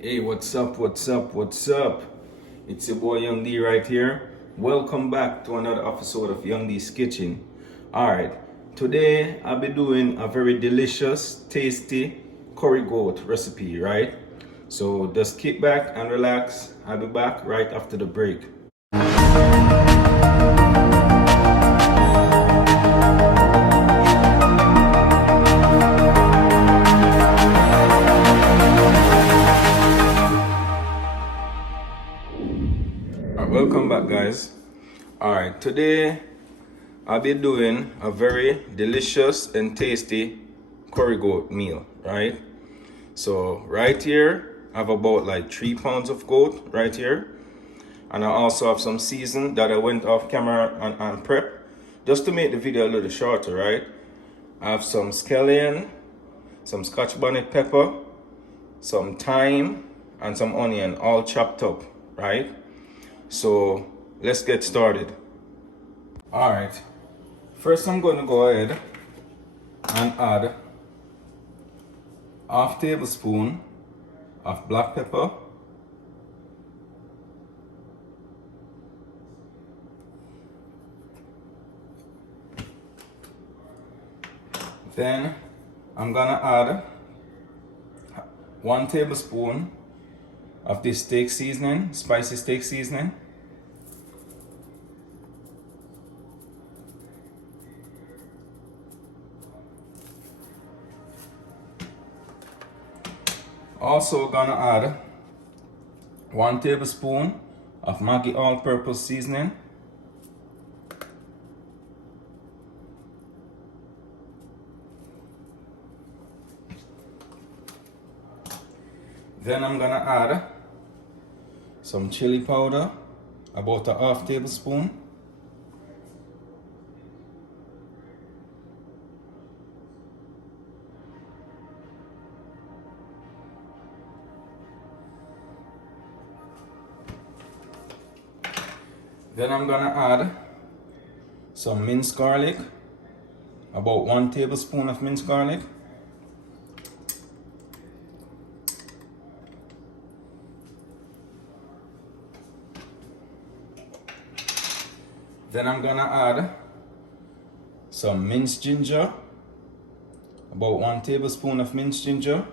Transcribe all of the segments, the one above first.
Hey, what's up? What's up? What's up? It's your boy Young D right here. Welcome back to another episode of Young D's Kitchen. Alright, today I'll be doing a very delicious, tasty curry goat recipe, right? So just kick back and relax. I'll be back right after the break. Welcome back, guys. Alright, today I'll be doing a very delicious and tasty curry goat meal, right? So right here I have about like 3 pounds of goat right here, and I also have some season that I went off camera and prep just to make the video a little shorter, right? I have some scallion, some Scotch bonnet pepper, some thyme, and some onion all chopped up, right? So let's get started. All right, first I'm going to go ahead and add half tablespoon of black pepper, then I'm gonna add 1 tablespoon of this steak seasoning, spicy steak seasoning. Also gonna add 1 tablespoon of Maggi all-purpose seasoning. Then I'm gonna add some chili powder, about a half tablespoon. Then I'm gonna add some minced garlic, about 1 tablespoon of minced garlic. Then I'm gonna add some minced ginger, about 1 tablespoon of minced ginger.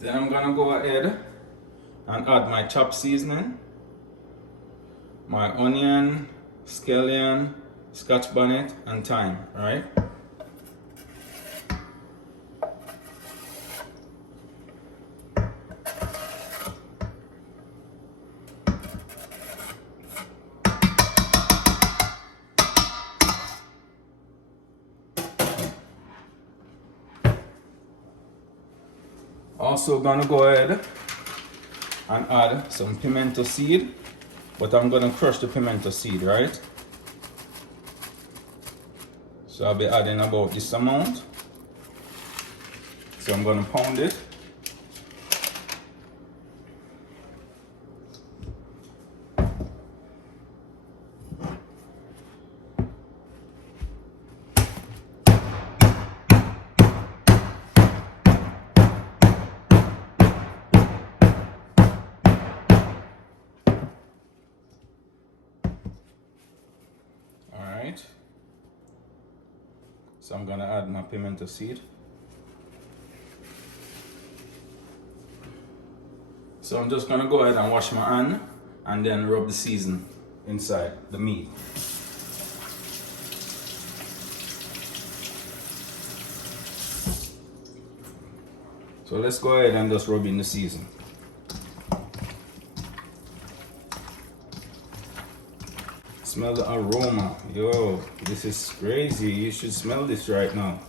Then I'm gonna go ahead and add my chopped seasoning, my onion, scallion, Scotch bonnet, and thyme, right? Also gonna go ahead and add some pimento seed, but I'm gonna crush the pimento seed, right? So I'll be adding about this amount. So I'm gonna pound it. So I'm gonna add my pimento seed. So I'm just gonna go ahead and wash my hand and then rub the season inside the meat. So let's go ahead and just rub in the season. Smell the aroma. Yo, this is crazy. You should smell this right now.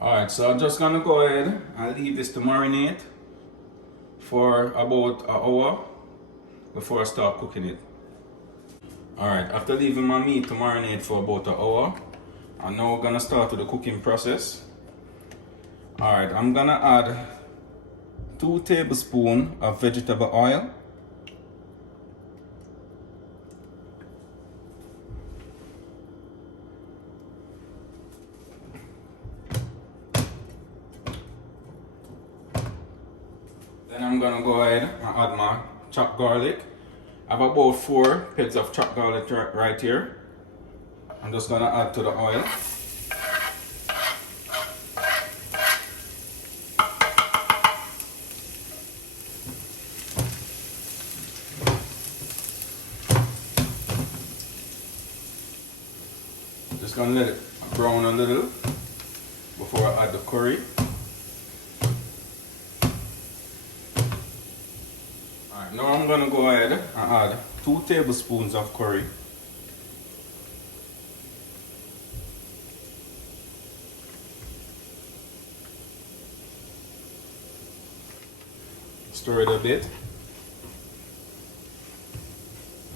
Alright, so I'm just gonna go ahead and leave this to marinate for about an hour before I start cooking it. Alright, after leaving my meat to marinate for about an hour, I'm now gonna start with the cooking process. Alright, I'm gonna add 2 tablespoons of vegetable oil. Then I'm gonna go ahead and add my chopped garlic. I have about 4 pegs of chopped garlic right here. I'm just gonna add to the oil. Just gonna let it brown a little before I add the curry. Alright, now I'm gonna go ahead and add 2 tablespoons of curry. Stir it a bit.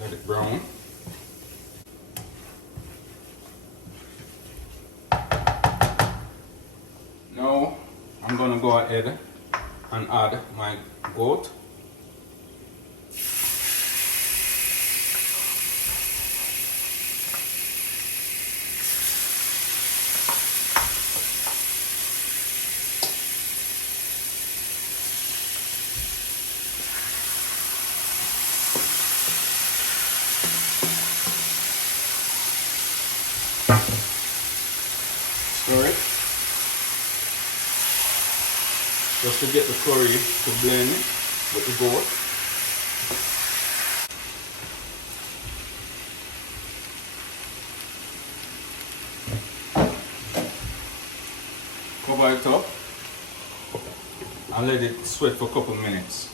Let it brown. Now I'm gonna go ahead and add my goat. Stir it. Just to get the curry to blend with the goat. Cover it up and let it sweat for a couple minutes.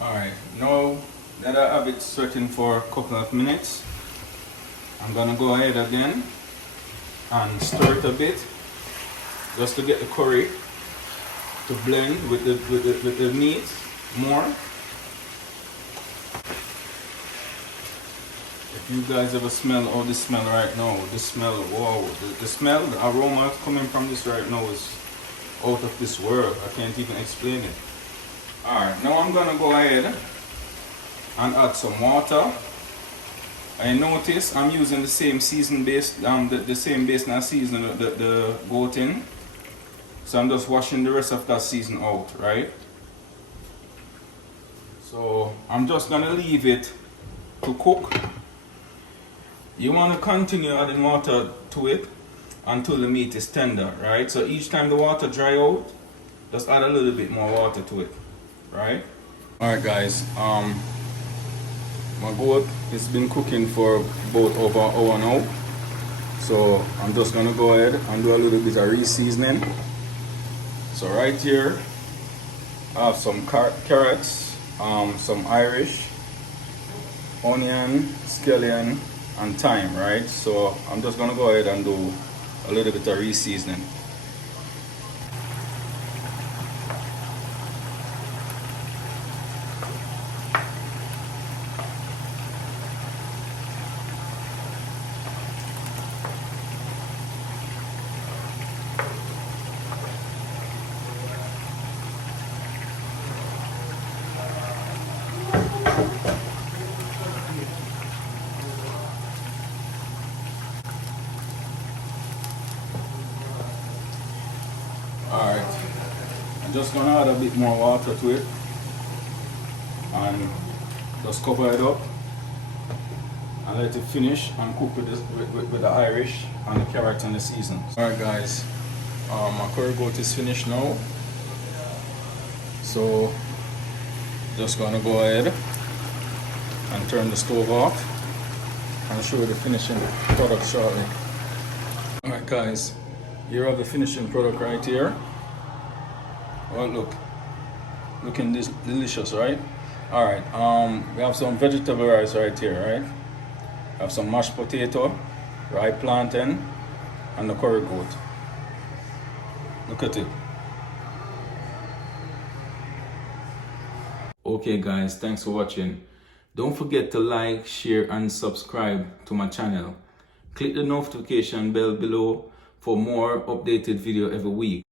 Alright, now that I have it sweating for a couple of minutes, I'm gonna go ahead again and stir it a bit just to get the curry to blend with the meat more. If you guys ever smell how this smell right now, this smell, wow, the smell, the aroma coming from this right now is out of this world. I can't even explain it. Alright, now I'm gonna go ahead and add some water. I notice I'm using the same season base, the same base that I season the goat in. So I'm just washing the rest of that season out, right? So I'm just gonna leave it to cook. You wanna continue adding water to it until the meat is tender, right? So each time the water dry out, just add a little bit more water to it, right? Alright guys, my goat has been cooking for about over an hour now. So I'm just gonna go ahead and do a little bit of re-seasoning. So right here, I have some carrots, some Irish, onion, scallion, and thyme, right? So I'm just gonna go ahead and do a little bit of re-seasoning. Alright, I'm just gonna add a bit more water to it and just cover it up and let it finish and cook with, with the Irish and the carrot and the seasons. Alright guys, my curry goat is finished now, so just gonna go ahead and turn the stove off and show you the finishing product shortly. Alright guys, here are the finishing product right here. Oh look, looking this delicious, right? Alright, we have some vegetable rice right here, right? We have some mashed potato, ripe plantain, and the curry goat. Look at it. Okay guys, thanks for watching. Don't forget to like, share and subscribe to my channel. Click the notification bell below for more updated video every week.